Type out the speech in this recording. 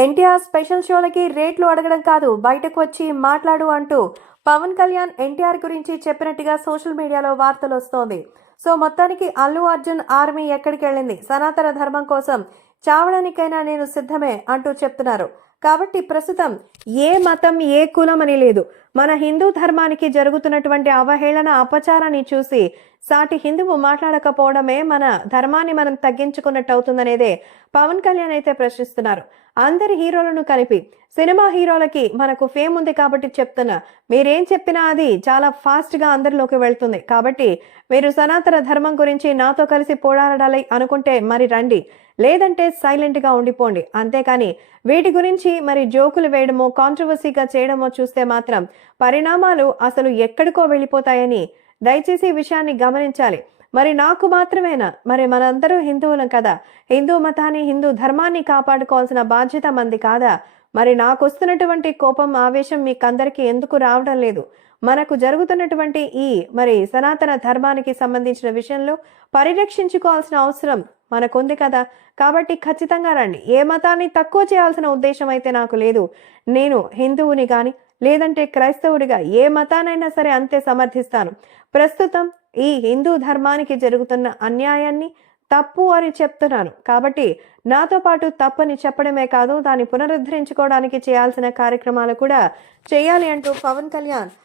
NTR special షోలకి రేట్లు అడగడం కాదు, బయటకు వచ్చి మాట్లాడు అంటూ పవన్ కళ్యాణ్ ఎన్టీఆర్ గురించి చెప్పినట్టుగా సోషల్ మీడియాలో వార్తలు వస్తోంది. సో మొత్తానికి అల్లు అర్జున్ ఆర్మీ ఎక్కడికి వెళ్ళింది, సనాతన ధర్మం కోసం చావడానికైనా నేను సిద్ధమే అంటూ చెప్తున్నారు. కాబట్టి ప్రస్తుతం ఏ మతం ఏ కులం అని లేదు, మన హిందూ ధర్మానికి జరుగుతున్నటువంటి అవహేళన అపచారాన్ని చూసి సాటి హిందువు మాట్లాడకపోవడమే మన ధర్మాన్ని మనం తగ్గించుకున్నట్టు అవుతుందనేదే పవన్ కళ్యాణ్ అయితే ప్రశ్నిస్తున్నారు. అందరి హీరోలను కలిపి సినిమా హీరోలకి మనకు ఫేమ్ ఉంది కాబట్టి చెప్తున్నా, మీరేం చెప్పినా అది చాలా ఫాస్ట్ గా అందరిలోకి వెళ్తుంది. కాబట్టి మీరు సనాతన ధర్మం గురించి నాతో కలిసి పోరాడాలి అనుకుంటే మరి రండి, లేదంటే సైలెంట్ గా ఉండిపోండి. అంతేకాని వీటి గురించి మరి జోకులు వేయడమో కాంట్రవర్సీగా చేయడమో చూస్తే మాత్రం పరిణామాలు అసలు ఎక్కడికో వెళ్ళిపోతాయని దయచేసి ఈ విషయాన్ని గమనించాలి. మరి నాకు మాత్రమేనా, మరి మనందరూ హిందువులం కదా, హిందూ మతాన్ని హిందూ ధర్మాన్ని కాపాడుకోవాల్సిన బాధ్యత మంది కాదా? మరి నాకు వస్తున్నటువంటి కోపం ఆవేశం మీకందరికీ ఎందుకు రావడం లేదు? మనకు జరుగుతున్నటువంటి ఈ మరి సనాతన ధర్మానికి సంబంధించిన విషయంలో పరిరక్షించుకోవాల్సిన అవసరం మనకుంది కదా. కాబట్టి ఖచ్చితంగా రండి. ఏ మతాన్ని తక్కువ చేయాల్సిన ఉద్దేశం అయితే నాకు లేదు. నేను హిందువుని గాని లేదంటే క్రైస్తవుడిగా ఏ మతానైనా సరే అంతే సమర్థిస్తాను. ప్రస్తుతం ఈ హిందూ ధర్మానికి జరుగుతున్న అన్యాయాన్ని తప్పు అని చెప్తున్నాను. కాబట్టి నాతో పాటు తప్పని చెప్పడమే కాదు, దాన్ని పునరుద్ధరించుకోవడానికి చేయాల్సిన కార్యక్రమాలు కూడా చేయాలి అంటూ పవన్ కళ్యాణ్